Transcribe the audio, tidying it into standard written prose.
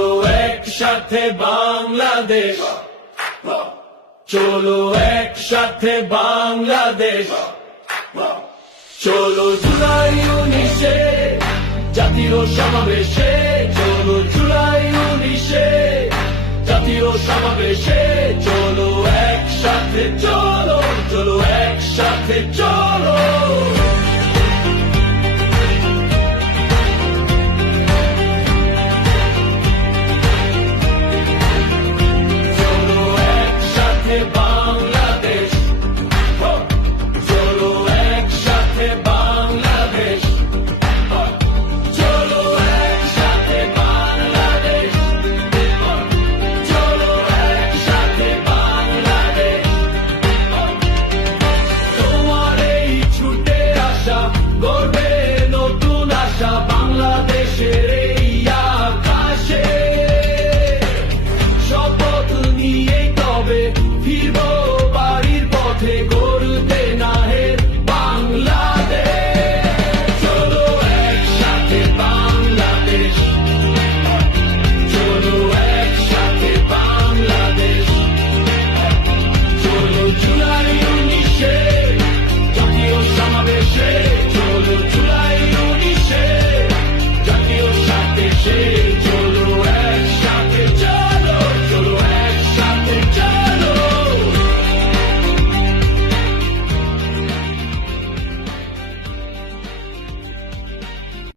চলো একসাথে বাংলাদেশ, চলো একসাথে বাংলাদেশ, চলো জুলাই 19-এ জাতীয় সমাবেশে, চলো জুলাই 19-এ জাতীয় সমাবেশে, চলো একসাথে, চলো চলো একসাথে চলো। চলো একসাথে বাংলাদেশ, চলো একসাথে বাংলাদেশ, চলো একসাথে বাংলাদেশ, চলো একসাথে বাংলাদেশ। তোমার এই ছুটে আসা গর্বে নতুন আশা, বাংলাদেশের